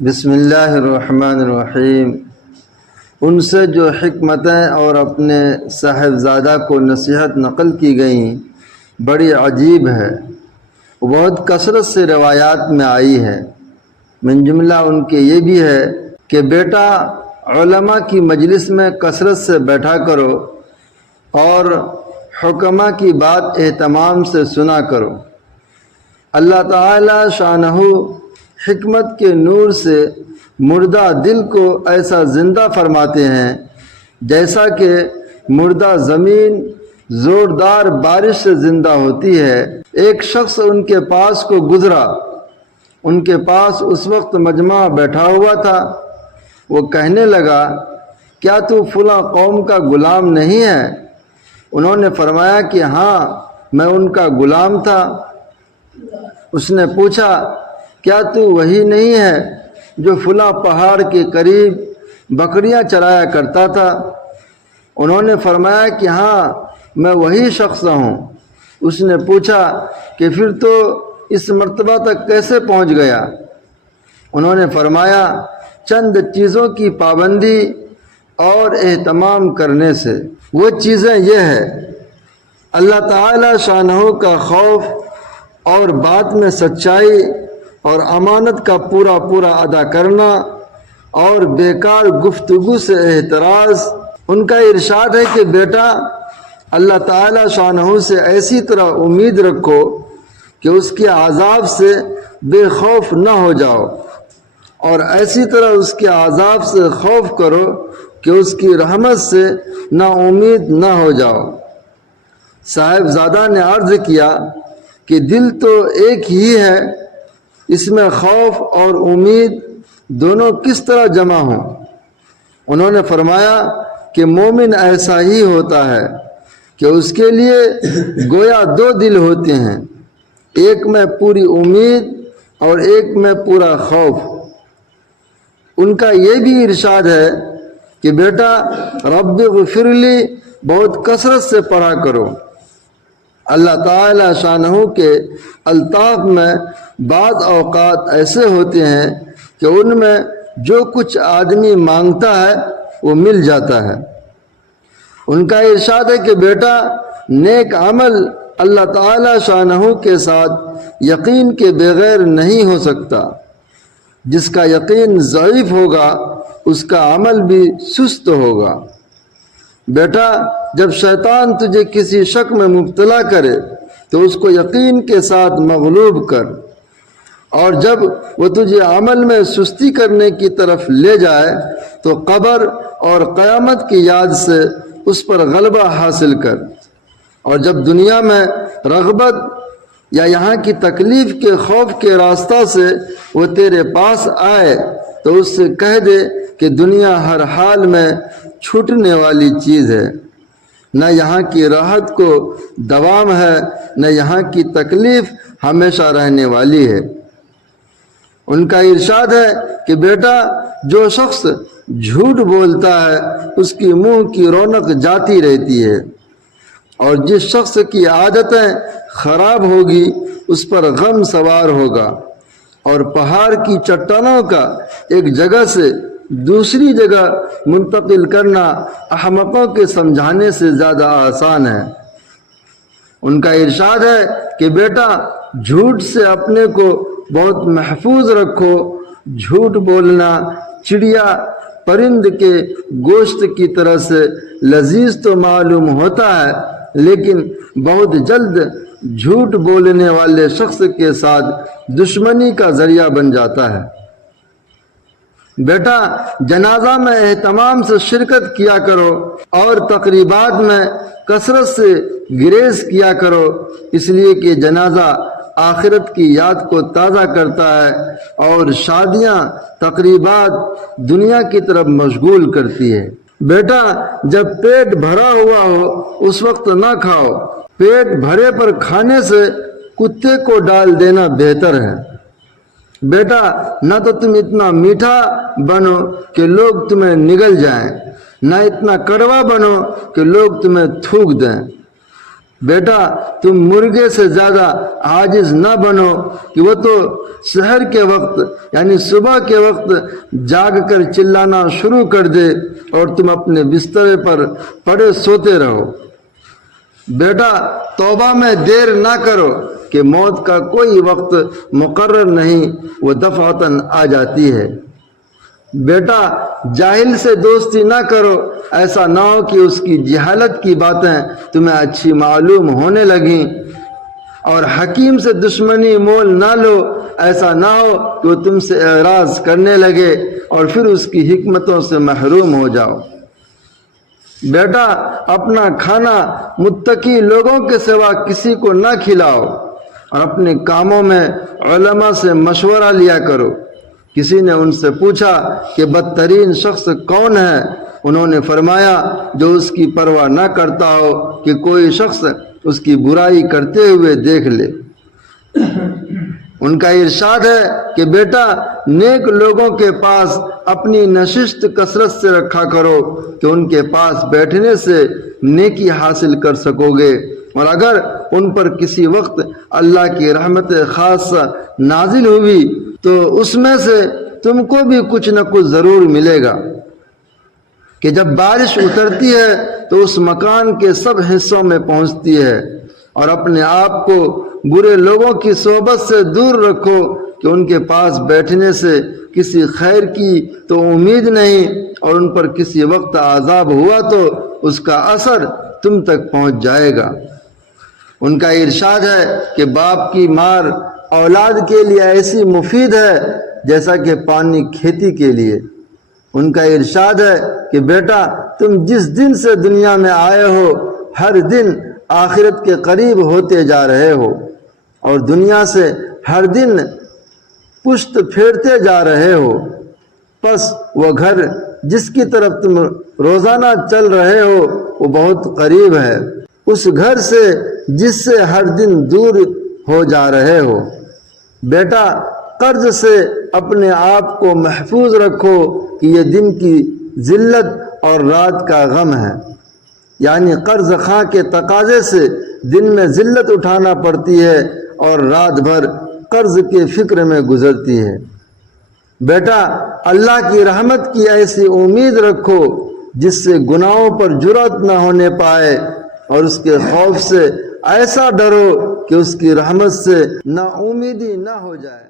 بسم اللہ الرحمن الرحیم۔ ان سے جو حکمتیں اور اپنے صاحبزادہ کو نصیحت نقل کی گئیں بڑی عجیب ہے، بہت کثرت سے روایات میں آئی ہے۔ من جملہ ان کے یہ بھی ہے کہ بیٹا علماء کی مجلس میں کثرت سے بیٹھا کرو اور حکماء کی بات اہتمام سے سنا کرو۔ اللہ تعالی شانہ حکمت کے نور سے مردہ دل کو ایسا زندہ فرماتے ہیں جیسا کہ مردہ زمین زوردار بارش سے زندہ ہوتی ہے۔ ایک شخص ان کے پاس کو گزرا، ان کے پاس اس وقت مجمع بیٹھا ہوا تھا۔ وہ کہنے لگا، کیا تو فلاں قوم کا غلام نہیں ہے؟ انہوں نے فرمایا کہ ہاں، میں ان کا غلام تھا۔ اس نے پوچھا، کیا تو وہی نہیں ہے جو فلاں پہاڑ کے قریب بکریاں چرایا کرتا تھا؟ انہوں نے فرمایا کہ ہاں، میں وہی شخص ہوں۔ اس نے پوچھا کہ پھر تو اس مرتبہ تک کیسے پہنچ گیا؟ انہوں نے فرمایا، چند چیزوں کی پابندی اور اہتمام کرنے سے۔ وہ چیزیں یہ ہے: اللہ تعالی شانہ کا خوف اور بات میں سچائی اور امانت کا پورا ادا کرنا اور بیکار گفتگو سے احتراز۔ ان کا ارشاد ہے کہ بیٹا اللہ تعالی شانہ سے ایسی طرح امید رکھو کہ اس کے عذاب سے بے خوف نہ ہو جاؤ، اور ایسی طرح اس کے عذاب سے خوف کرو کہ اس کی رحمت سے نا امید نہ ہو جاؤ۔ صاحبزادہ نے عرض کیا کہ دل تو ایک ہی ہے، اس میں خوف اور امید دونوں کس طرح جمع ہوں؟ انہوں نے فرمایا کہ مومن ایسا ہی ہوتا ہے کہ اس کے لیے گویا دو دل ہوتے ہیں، ایک میں پوری امید اور ایک میں پورا خوف۔ ان کا یہ بھی ارشاد ہے کہ بیٹا رب اغفر لی بہت کثرت سے پڑھا کرو۔ اللہ تعالی شانہ کے الطاف میں بعض اوقات ایسے ہوتے ہیں کہ ان میں جو کچھ آدمی مانگتا ہے وہ مل جاتا ہے۔ ان کا ارشاد ہے کہ بیٹا نیک عمل اللہ تعالی شانہ کے ساتھ یقین کے بغیر نہیں ہو سکتا۔ جس کا یقین ضعیف ہوگا اس کا عمل بھی سست ہوگا۔ بیٹا جب شیطان تجھے کسی شک میں مبتلا کرے تو اس کو یقین کے ساتھ مغلوب کر، اور جب وہ تجھے عمل میں سستی کرنے کی طرف لے جائے تو قبر اور قیامت کی یاد سے اس پر غلبہ حاصل کر، اور جب دنیا میں رغبت یا یہاں کی تکلیف کے خوف کے راستہ سے وہ تیرے پاس آئے تو اس سے کہہ دے کہ دنیا ہر حال میں چھوٹنے والی چیز ہے، نہ یہاں کی راحت کو دوام ہے، نہ یہاں کی تکلیف ہمیشہ رہنے والی ہے۔ ان کا ارشاد ہے کہ بیٹا جو شخص جھوٹ بولتا ہے اس کی منہ کی رونق جاتی رہتی ہے، اور جس شخص کی عادتیں خراب ہوگی اس پر غم سوار ہوگا، اور پہاڑ کی چٹانوں کا ایک جگہ سے دوسری جگہ منتقل کرنا احمقوں کے سمجھانے سے زیادہ آسان ہے۔ ان کا ارشاد ہے کہ بیٹا جھوٹ سے اپنے کو بہت محفوظ رکھو۔ جھوٹ بولنا چڑیا پرند کے گوشت کی طرح سے لذیذ تو معلوم ہوتا ہے، لیکن بہت جلد جھوٹ بولنے والے شخص کے ساتھ دشمنی کا ذریعہ بن جاتا ہے۔ بیٹا جنازہ میں اہتمام سے شرکت کیا کرو اور تقریبات میں کثرت سے گریز کیا کرو، اس لیے کہ جنازہ آخرت کی یاد کو تازہ کرتا ہے اور شادیاں تقریبات دنیا کی طرف مشغول کرتی ہے۔ بیٹا جب پیٹ بھرا ہوا ہو اس وقت نہ کھاؤ، پیٹ بھرے پر کھانے سے کتے کو ڈال دینا بہتر ہے۔ بیٹا نہ تو تم اتنا میٹھا بنو کہ لوگ تمہیں نگل جائیں، نہ اتنا کڑوا بنو کہ لوگ تمہیں تھوک دیں۔ بیٹا تم مرغے سے زیادہ عاجز نہ بنو کہ وہ تو سحر کے وقت یعنی صبح کے وقت جاگ کر چلانا شروع کر دے اور تم اپنے بسترے پر پڑے سوتے رہو۔ بیٹا توبہ میں دیر نہ کرو کہ موت کا کوئی وقت مقرر نہیں، وہ دفعتاً آ جاتی ہے۔ بیٹا جاہل سے دوستی نہ کرو، ایسا نہ ہو کہ اس کی جہالت کی باتیں تمہیں اچھی معلوم ہونے لگیں، اور حکیم سے دشمنی مول نہ لو، ایسا نہ ہو کہ وہ تم سے اعراض کرنے لگے اور پھر اس کی حکمتوں سے محروم ہو جاؤ۔ بیٹا اپنا کھانا متقی لوگوں کے سوا کسی کو نہ کھلاؤ، اور اپنے کاموں میں علماء سے مشورہ لیا کرو۔ کسی نے ان سے پوچھا کہ بدترین شخص کون ہے؟ انہوں نے فرمایا جو اس کی پرواہ نہ کرتا ہو کہ کوئی شخص اس کی برائی کرتے ہوئے دیکھ لے۔ ان کا ارشاد ہے کہ بیٹا نیک لوگوں کے پاس اپنی نشست کثرت سے رکھا کرو کہ ان کے پاس بیٹھنے سے نیکی حاصل کر سکو گے، اور اگر ان پر کسی وقت اللہ کی رحمت خاصہ نازل ہوئی تو اس میں سے تم کو بھی کچھ نہ کچھ ضرور ملے گا کہ جب بارش اترتی ہے تو اس مکان کے سب حصوں میں پہنچتی ہے، اور اپنے آپ کو برے لوگوں کی صحبت سے دور رکھو کہ ان کے پاس بیٹھنے سے کسی خیر کی تو امید نہیں، اور ان پر کسی وقت عذاب ہوا تو اس کا اثر تم تک پہنچ جائے گا۔ ان کا ارشاد ہے کہ باپ کی مار اولاد کے لیے ایسی مفید ہے جیسا کہ پانی کھیتی کے لیے۔ ان کا ارشاد ہے کہ بیٹا تم جس دن سے دنیا میں آئے ہو ہر دن آخرت کے قریب ہوتے جا رہے ہو، اور دنیا سے ہر دن پشت پھیرتے جا رہے ہو، پس وہ گھر جس کی طرف تم روزانہ چل رہے ہو وہ بہت قریب ہے، اس گھر سے جس سے ہر دن دور ہو جا رہے ہو۔ بیٹا قرض سے اپنے آپ کو محفوظ رکھو کہ یہ دن کی ذلت اور رات کا غم ہے، یعنی قرض خواہ کے تقاضے سے دن میں ذلت اٹھانا پڑتی ہے اور رات بھر قرض کے فکر میں گزرتی ہے۔ بیٹا اللہ کی رحمت کی ایسی امید رکھو جس سے گناہوں پر جرأت نہ ہونے پائے، اور اس کے خوف سے ایسا ڈرو کہ اس کی رحمت سے نا امیدی نہ ہو جائے۔